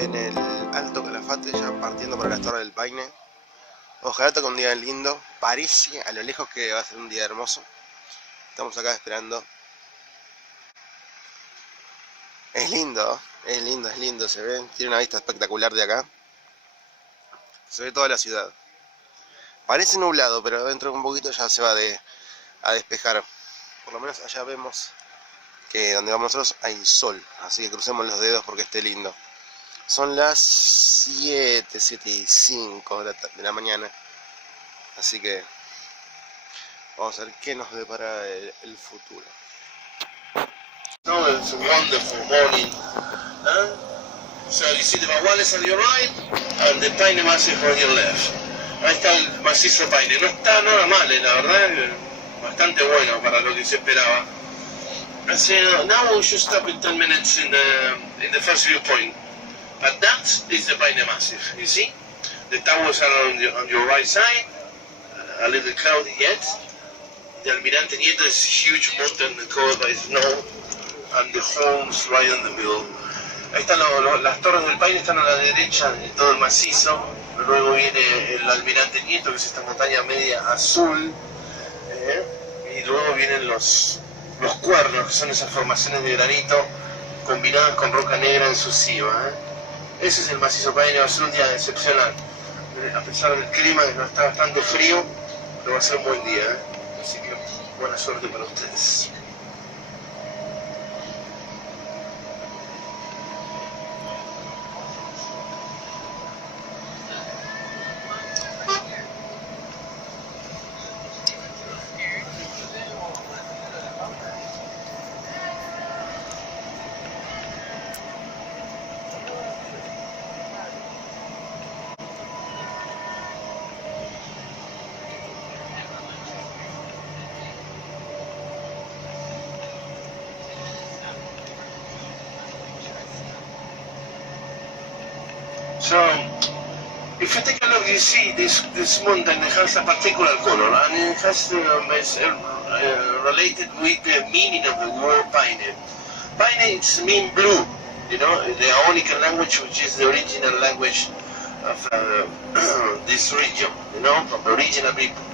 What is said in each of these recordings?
en el Alto Calafate, ya partiendo para las Torres del Paine. Ojalá toque un día lindo, parece a lo lejos que va a ser un día hermoso. Estamos acá esperando. Es lindo, se ve, tiene una vista espectacular de acá. Se ve toda la ciudad. Parece nublado, pero dentro de un poquito ya se va a despejar. Por lo menos allá vemos que donde vamos nosotros hay sol, así que crucemos los dedos porque esté lindo. Son las 7:05 de la mañana, así que vamos a ver qué nos depara el futuro. Oh, it's a wonderful morning. So you see the Baguales on your right and the Paine Massive on your left. Ahí está el macizo Paine. No está nada mal, la verdad, bastante bueno para lo que se esperaba. So now we should stop in 10 minutes in the first viewpoint. But that is the Paine Massive. You see, the towers are on your right side. A little cloudy yet. The Almirante Nieto is a huge mountain covered by snow, and the homes right in the middle. Ahí están las Torres del Paine, están a la derecha de todo el macizo. Luego viene el Almirante Nieto, que es esta montaña media azul. Y luego vienen los cuernos, que son esas formaciones de granito combinadas con roca negra encisiva. Ese es el macizo Paine, va a ser un día excepcional. A pesar del clima, que no está bastante frío, pero va a ser un buen día. Así que buena suerte para ustedes. So, if you take a look, you see this mountain has a particular color, and it has related with the meaning of the word Paine. Paine it's mean blue, you know, the Aonican language, which is the original language of this region, you know, from the original people.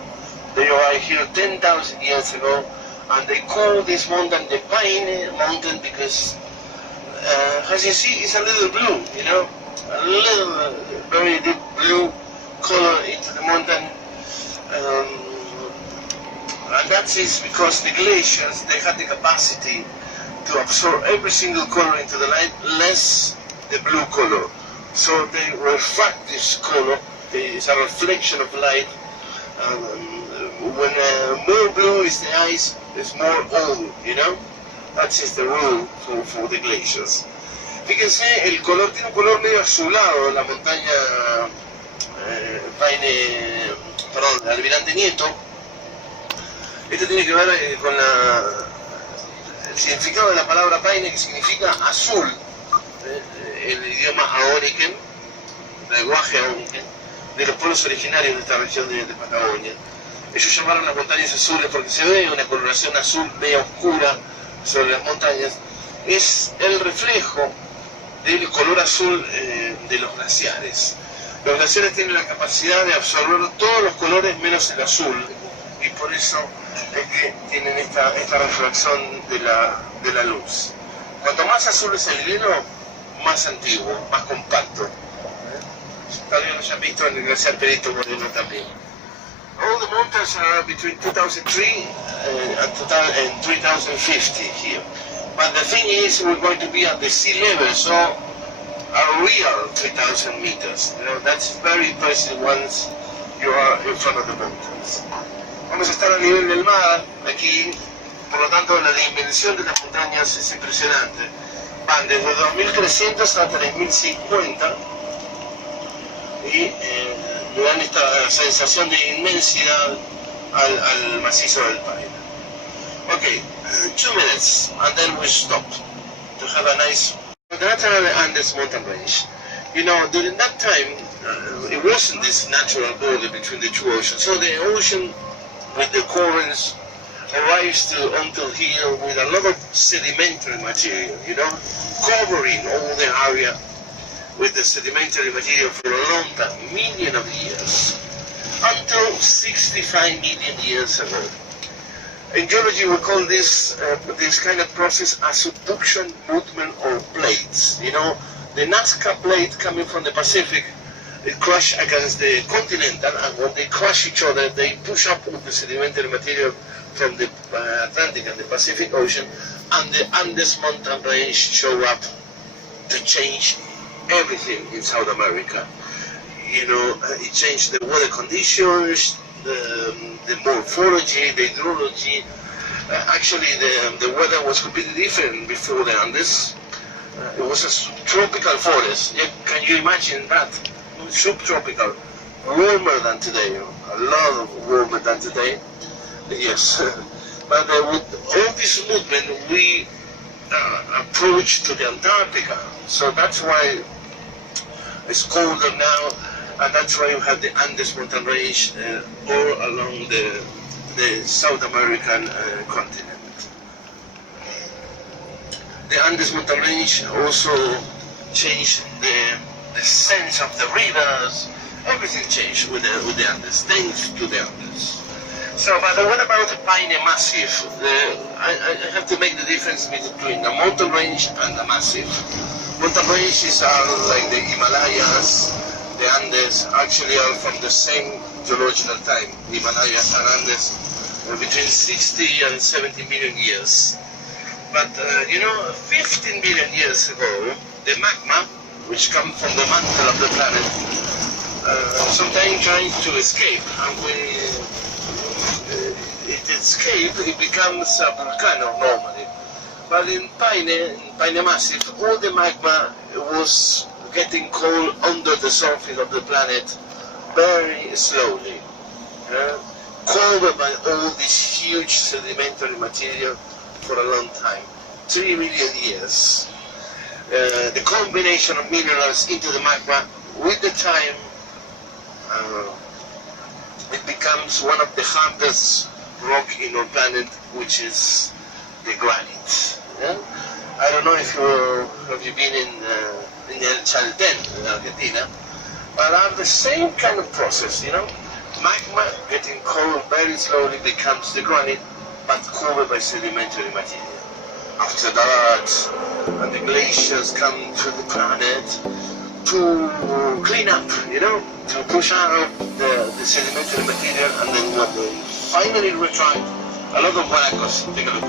They arrived here 10,000 years ago, and they call this mountain the Paine Mountain because, as you see, it's a little blue, you know. A little, very deep blue color into the mountain, and that is because the glaciers, they had the capacity to absorb every single color into the light, less the blue color. So they refract this color. It's a reflection of light. When more blue is the ice, there's more old, you know. That is the rule for the glaciers. Fíjense, el color tiene un color medio azulado, la montaña Almirante Nieto. Esto tiene que ver con el significado de la palabra Paine, que significa azul, el idioma aóniken, el lenguaje aóniken, de los pueblos originarios de esta región de Patagonia. Ellos llamaron las montañas azules porque se ve una coloración azul media oscura sobre las montañas. Es el reflejo del color azul de los glaciares. Los glaciares tienen la capacidad de absorber todos los colores menos el azul, y por eso es que tienen esta refracción de la luz. Cuanto más azul es el hielo, más antiguo, más compacto. Tal vez lo hayan visto en el glaciar Perito Moreno también. All the mountains are between 2003 and 3050 here. But the thing is, we're going to be at the sea level, so a real 3,000 meters. You know, that's very impressive once you are in front of the mountains. Vamos a estar a nivel del mar aquí, por lo tanto la dimensión de las montañas es impresionante. Van desde 2.300 a 3.050 y le dan esta sensación de inmensidad al macizo del Paine. Okay, 2 minutes and then we stop to have a nice National Andes mountain range. You know, during that time, it wasn't this natural border between the two oceans. So the ocean with the currents arrives until here with a lot of sedimentary material, you know, covering all the area with the sedimentary material for a long time, millions of years, until 65 million years ago. In geology, we call this kind of process a subduction movement of plates. You know, the Nazca plate coming from the Pacific, it crash against the continental, and when they crash each other, they push up the sedimentary material from the Atlantic and the Pacific Ocean, and the Andes mountain range show up to change everything in South America. You know, it changed the weather conditions, the morphology, the hydrology. Actually, the weather was completely different before the Andes. It was a tropical forest. Can you imagine that? Subtropical, warmer than today, a lot warmer than today. Yes, but with all this movement, we approach to the Antarctica. So that's why it's colder now, and that's why you have the Andes mountain range all along the South American continent. The Andes mountain range also changed the sense of the rivers. Everything changed with the Andes, thanks to the Andes. So, but what about the Paine Massif? I have to make the difference between the mountain range and the massif. Mountain ranges are like the Himalayas, the Andes, actually are from the same geological time, Himalayas and Andes, between 60 and 70 million years. But, you know, 15 million years ago, the magma, which comes from the mantle of the planet, sometimes trying to escape, and when it escapes, it becomes a volcano normally. But in Paine Massif, all the magma was getting cold under the surface of the planet very slowly, covered by all this huge sedimentary material for a long time, 3 million years. The combination of minerals into the magma, with the time, it becomes one of the hardest rock in our planet, which is the granite. Yeah? I don't know if you've been in Chalten, in Argentina, but are the same kind of process, you know? Magma getting cold very slowly becomes the granite, but covered by sedimentary material. After that, and the glaciers come to the planet to clean up, you know, to push out the sedimentary material, and then when they finally retract, a lot of barcos, take a look.